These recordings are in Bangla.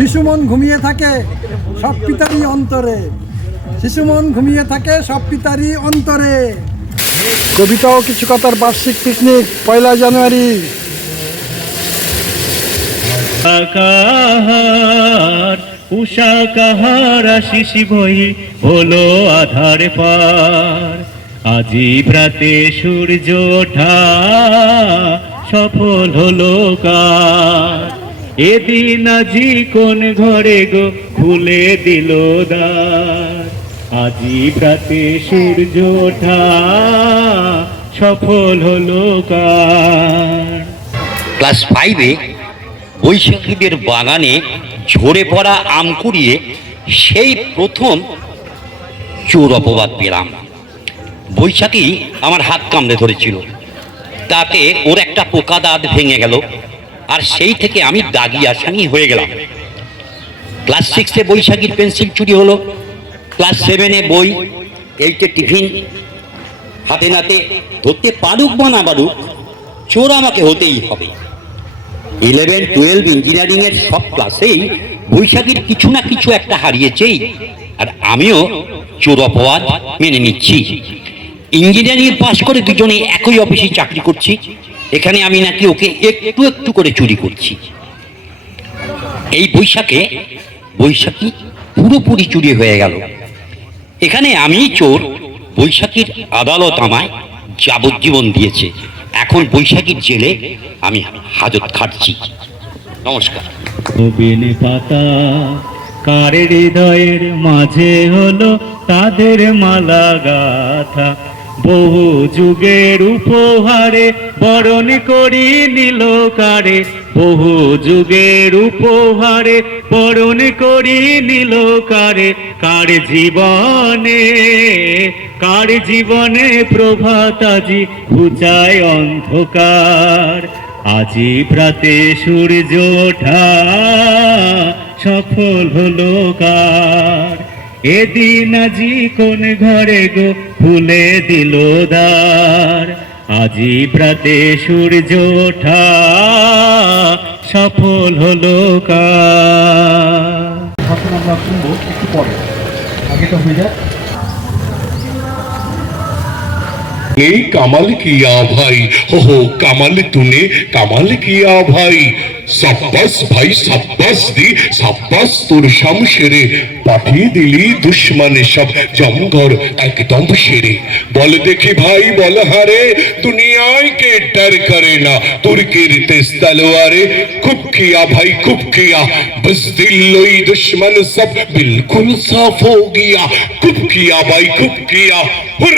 শিশু মন ঘুমিয়ে থাকে সব পিতারই অন্তরে। শিশু মন ঘুমিয়ে থাকে সব পিতারই অন্তরে। কবিতা ও কিছু কথার বার্ষিক পিকনিক পয়লা জানুয়ারি। উষা কাহার আশিস বই হলো আধার পার। আজি প্রাতে সূর্য ওঠা, সফল হলো কার। এদিন আজি কোন ঘরে গো খুলে দিল দ্বার? আজি প্রাতে সূর্য ওঠা সফল হলো কার? ক্লাস ফাইভে বৈশাখীদের বাগানে ঝরে পড়া আম কুড়িয়ে সেই প্রথম চোর অপবাদ পেলাম। বৈশাখী আমার হাত কামড়ে ধরেছিল। তাতে ওর একটা পোকা দাঁত ভেঙে গেল। আর সেই থেকে আমি দাগি আসামি হয়ে গেলাম। ক্লাস সিক্সে বৈশাখীর পেন্সিল চুরি হলো। ক্লাস সেভেনে বই এইটে টিফিন। হাতে নাতে ধরতে পারুক বা না পারুক, চোর আমাকে হতেই হবে। ইলেভেন টুয়েলভ ইঞ্জিনিয়ারিং এর সব ক্লাসেই বৈশাখীর কিছু না কিছু একটা হারিয়েছেই। আর আমিও চোর অপবাদ মেনে নিচ্ছি। ইঞ্জিনিয়ারিং পাশ করে দুজনে একই অফিসে চাকরি করছি। এখানে আমি নাকি ওকে একটু একটু করে চুরি করছি। এই বৈশাখে, বৈশাখী পুরোপুরি চুরি হয়ে গেল। এখানে আমি চোর বৈশাখীর আদালত আমায় যাবজ্জীবন দিয়েছে। এখন বৈশাখীর জেলে আমি হাজত খাটছি। নমস্কার। পাতা কার হৃদয়ের মাঝে হলো তাদের মালা গাথা বহু যুগের উপহারে বরণ করি নিল কারে বহু যুগের উপহারে বরণ করি নিল কারে কার জীবনে কার জীবনে প্রভাত আজি ঘুচায় অন্ধকার। আজি প্রাতে সূর্য ওঠা, সফল হলো কার। এদিন আজি কোন ঘরে গো ফুলে দিল দার আজি প্রাতে সূর্য ওঠা, সফল হলো কার? ঘটনা আমরা শুনব, একটু পরে। আগে তো হয়ে যায়। ने कमाल किया भाई हो हो कमाल तूने कमाल किया भाई সাব্বাস ভাই সাব্বাস দি সাব্বাস তোর শামশেরে পাঠিয়ে দিলি দুশ্মনে সব জমঘর একদম সেরে বল দেখি ভাই বল হারে দুনিয়ায় কে डर करे ना तुर्कीर तेज तलवारे खूब किया भाई खूब किया बस दिल लोई दुश्मन सब बिल्कुल साफ हो गया खूब किया भाई खूब किया হুর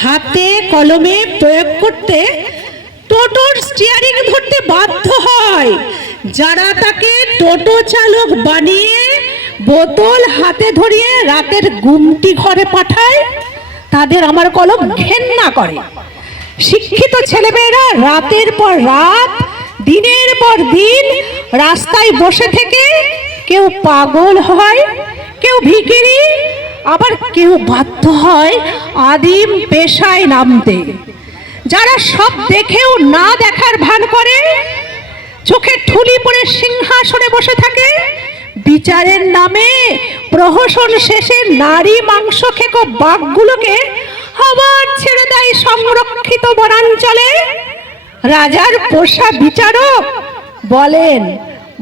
হাতে কলমে প্রয়োগ করতে টোটোর স্টিয়ারিং ধরতে বাধ্য হয়। যারা তাকে টোটো চালক বানিয়ে বোতল হাতে ধরিয়ে রাতের গুমটি ঘরে পাঠায়, তাদের আমার কলম ঘেন্না করে। শিক্ষিত ছেলেমেয়েরা রাতের পর রাত, দিনের পর দিন রাস্তায় বসে থেকে কেউ পাগল হয়, কেউ ভিখিরি আবার কেউ বাধ্য হয় আদিম পেশায় নামতে। যারা সব দেখেও না দেখার ভান করে, চোখে ঠুলি পড়ে সিংহাসনে বসে থাকে, বিচারের নামে প্রহসন শেষে নারী মাংস খেকো বাঘগুলোকে আবার ছেড়ে দেয় সংরক্ষিত বনাঞ্চলে। রাজার পোষা বিচারক বলেন,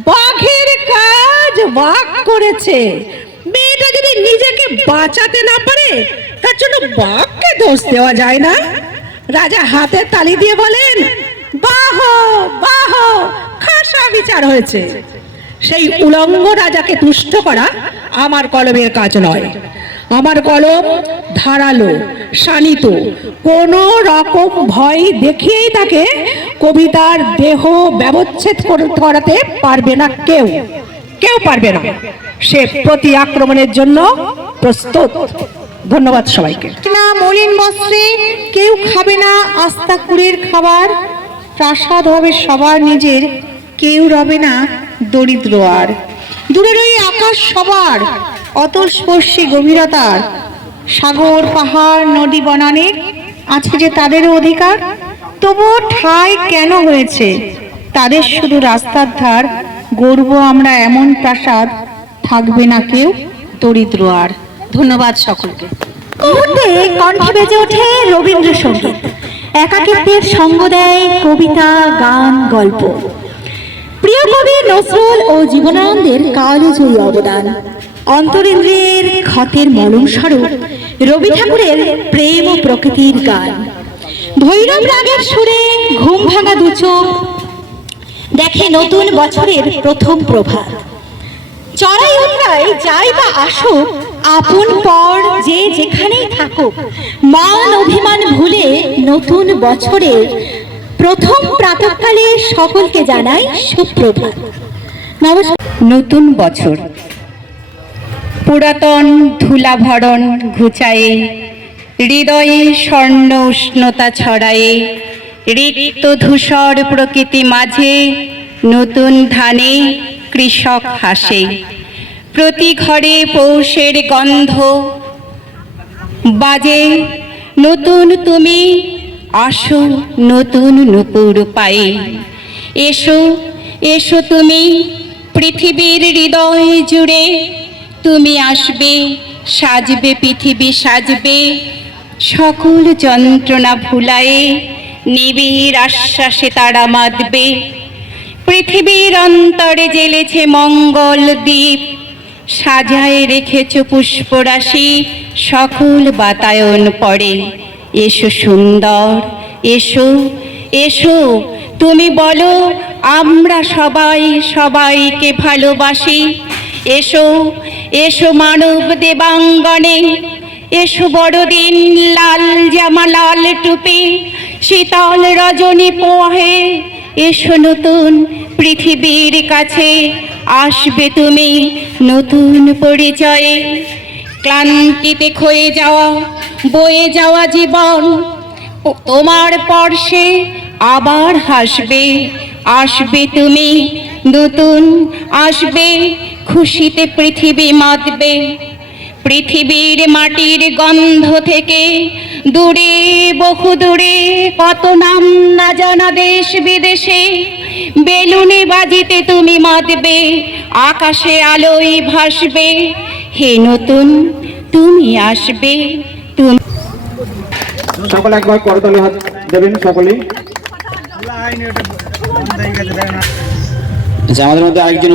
বাঘের কাজ বাঘ করেছে নিজেকে বাঁচাতে না পারে, তার জন্য বাঘকে দোষ দেওয়া যায় না। রাজা হাতে তালি দিয়ে বলেন, বাহ বাহ! খাসা বিচার হয়েছে। সেই উলঙ্গ রাজাকে তুষ্ট করা আমার কলমের কাজ নয়। আমার কলম ধারালো, শানিত। কোন রকম ভয় দেখিয়েই তাকে কবিতার দেহ ব্যবচ্ছেদ কর- করাতে পারবে না কেউ। কেউ পারবে না। সে প্রতি আক্রমণের জন্য প্রস্তুত। ধন্যবাদ সবাইকে। না মলিন বস্ত্রে কেউ খাবে না আস্তা কুড়ের খাবার। প্রাসাদ হবে সবার নিজের, কেউ রবে না দরিদ্র আর। দূরের ওই আকাশ সবার অতল স্পর্শী গভীরতার। সাগর, পাহাড়, নদী বনানের আছে যে তাদেরও অধিকার, তবুও ঠাই কেন হয়েছে? তাদের শুধু রাস্তার ধার গর্ব আমরা এমন প্রাসাদ থাকবে না কেউ? দরিদ্র আর। ধন্যবাদ সকলকে। মুহূর্তে কণ্ঠে বেজে ওঠে রবীন্দ্রসঙ্গীত। একাকিত্বের সঙ্গ দেয় কবিতা, গান, গল্প। প্রিয় কবি নজরুল ও জীবনানন্দের কালজয়ী অবদান। অন্তরিন্দ্রের ক্ষতের মলম স্বরূপ রবি ঠাকুরের প্রেম ও প্রকৃতির গান। ভৈরব রাগের সুরে ঘুম ভাঙা দুচোখ নতুন বছরের প্রথম প্রভাত। চড়াই উতরাই যাই বা আসুক আপন পর যে যেখানেই থাকুক, মান অভিমান ভুলে নতুন বছরের প্রথম প্রাতঃকালে সকলকে জানাই সুপ্রভাত। নতুন বছর। পুরাতন ধুলাভরণ ঘুচায়ে, হৃদয়ে স্বর্ণ উষ্ণতা ছড়ায়ে রিক্ত ধূসর প্রকৃতি মাঝে নতুন ধানে কৃষক হাসে। প্রতি ঘরে পৌষের গন্ধ। বাজে, নতুন তুমি, আসো নতুন নুপুর পায়ে। এসো এসো তুমি, পৃথিবীর হৃদয় জুড়ে। তুমি আসবে, সাজবে, পৃথিবী সাজবে। সকল যন্ত্রণা ভুলায়ে, নিবিড় আশ্বাসে তারা মাতবে। পৃথিবীর অন্তরে জ্বেলেছে মঙ্গল দ্বীপ। সাজায় রেখেছ পুষ্পরাশি সকল বাতায়ন পড়ে এসো সুন্দর, এসো এসো, তুমি বলো, আমরা সবাই সবাইকে ভালোবাসি। এসো এসো মানব দেবাঙ্গনে, এসো বড়দিন লাল জামা লাল টুপি, শীতল রজনী পোহে এসো নতুন পৃথিবীর কাছে আসবে তুমি নতুন পরিচয়ে। ক্লান্তিতে ক্ষয়ে যাওয়া, বয়ে যাওয়া জীবন তোমার পর্শে আবার হাসবে। আসবে তুমি নতুন, আসবে, খুশিতে পৃথিবী মাতবে। পৃথিবীর মাটির গন্ধ থেকে দূরে বহু দূরে কত নাম না জানা দেশ বিদেশে। বেলুনে বাজিতে তুমি মাতবে আকাশে আলোয় ভাসবে। হে নতুন তুমি আসবে তুমি সকলে একবার করতলে হাত দেবেন সকলেই। যে আমাদের মধ্যে আরেকজন